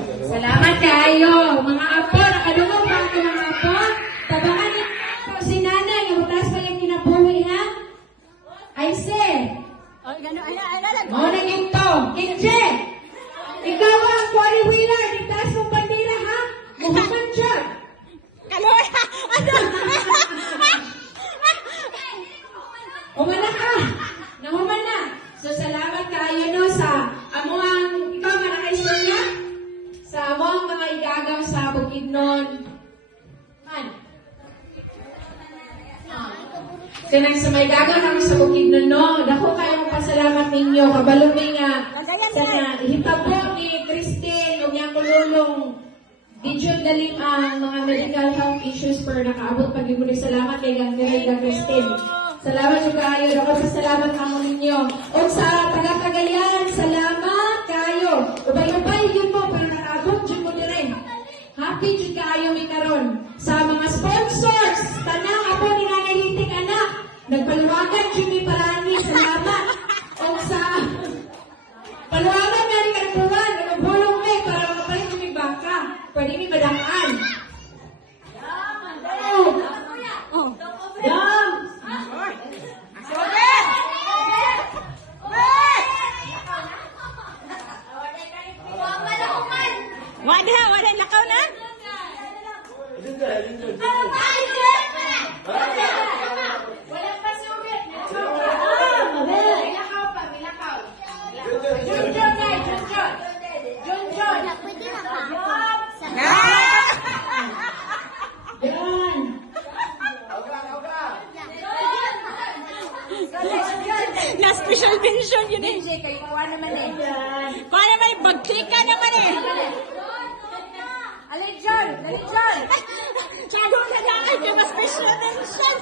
Salamat kayo. Mga apo, nakalunong ba ako mga apo? Tabangan niyo po si nanay, nabutas pa yung kinabuhi ha? Ay, sir. Mo na ginto. Kinje! Ikaw ang Cory Wheeler, nagtaas mong bandera ha? Muhammad siya. Kaloy! Ano? Umana ka. Nahuman na. So, salamat kayo no sa amuang, ikaw nga nakaistorya? Sa amuang mga igagaw sa Bukidnon. Man. Kanang sa may gagaw namin sa Bukidnon, no? Dako kayo pasalamat ninyo. Kabalo may nga sa hitabo ni Christine o niyang kululong video dalim ang mga medical health issues per nakaabot pag-ibulig. Salamat kay Ganggerida Christine. Salamat juga kayo. Dako pasalamat kamo ninyo. O sa taga-Cagayan, salamat kayo. Ubay-ubay yun mo pero nakaabot yun mo dire. Happy jud kayo may karon. Sa mga sponsors, tanang ako ni Nanay Litik anak. Nagpaluwagan jud mi parani. Salamat. O sa paluwagan nga ni Karpuan, nagpulong may para makapalit yung may baka. Pwede mi madaan. Dam! Wala lakaw na? Walang pasugit. Milakaw pa, milakaw. Junjun na, Junjun. Junjun. Yan. Na special mention yun eh. Kayo kuha naman eh. Kuha naman eh, pag-click ka naman eh. Alin, John? Alin, John? Siya na lang, may special mention.